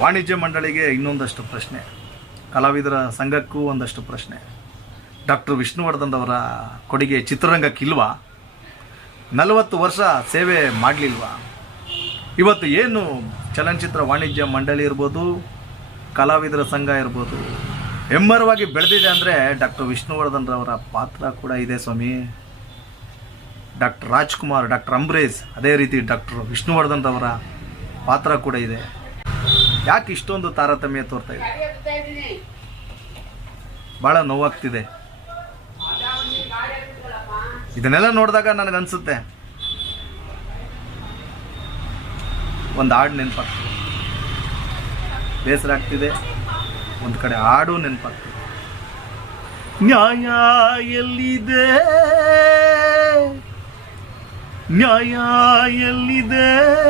ವಾಣಿಜ್ಯ ಮಂಡಳಿಗೆ ಇನ್ನೊಂದಷ್ಟು ಪ್ರಶ್ನೆ. ಕಲಾವಿದರ ಸಂಘಕ್ಕೂ ಒಂದಷ್ಟು ಪ್ರಶ್ನೆ. ಡಾಕ್ಟರ್ ವಿಷ್ಣುವರ್ಧನ್ ಅವರ ಕೊಡುಗೆ ಚಿತ್ರರಂಗಕ್ಕಿಲ್ವಾ ನಲವತ್ತು ವರ್ಷ ಸೇವೆ ಮಾಡಲಿಲ್ವ? ಇವತ್ತು ಏನು ಚಲನಚಿತ್ರ ವಾಣಿಜ್ಯ ಮಂಡಳಿ ಇರ್ಬೋದು, ಕಲಾವಿದರ ಸಂಘ ಇರ್ಬೋದು? ಹೆಮ್ಮರವಾಗಿ ಬೆಳೆದಿದೆ ಅಂದರೆ ಡಾಕ್ಟರ್ ವಿಷ್ಣುವರ್ಧನ್ ರವರ ಪಾತ್ರ ಕೂಡ ಇದೆ ಸ್ವಾಮಿ. ಡಾಕ್ಟರ್ ರಾಜ್ಕುಮಾರ್, ಡಾಕ್ಟರ್ ಅಂಬರೀಶ್ ಅದೇ ರೀತಿ ಡಾಕ್ಟರ್ ವಿಷ್ಣುವರ್ಧನ್ ರವರ ಪಾತ್ರ ಕೂಡ ಇದೆ. ಯಾಕೆ ಇಷ್ಟೊಂದು ತಾರತಮ್ಯ ತೋರ್ತಾ ಇದೆ? ಭಾಳ ನೋವಾಗ್ತಿದೆ. ಇದನ್ನೆಲ್ಲ ನೋಡಿದಾಗ ನನಗನ್ಸುತ್ತೆ. ಒಂದು ಹಾಡು ನೆನಪಾಗ್ತದೆ. ಬೇಸರ ಆಗ್ತಿದೆ. ಒಂದು ಕಡೆ ಹಾಡು ನೆನಪಾಗ್ತದೆ. ನ್ಯಾಯ ಎಲ್ಲಿದೆ? ನ್ಯಾಯ ಎಲ್ಲಿದೆ?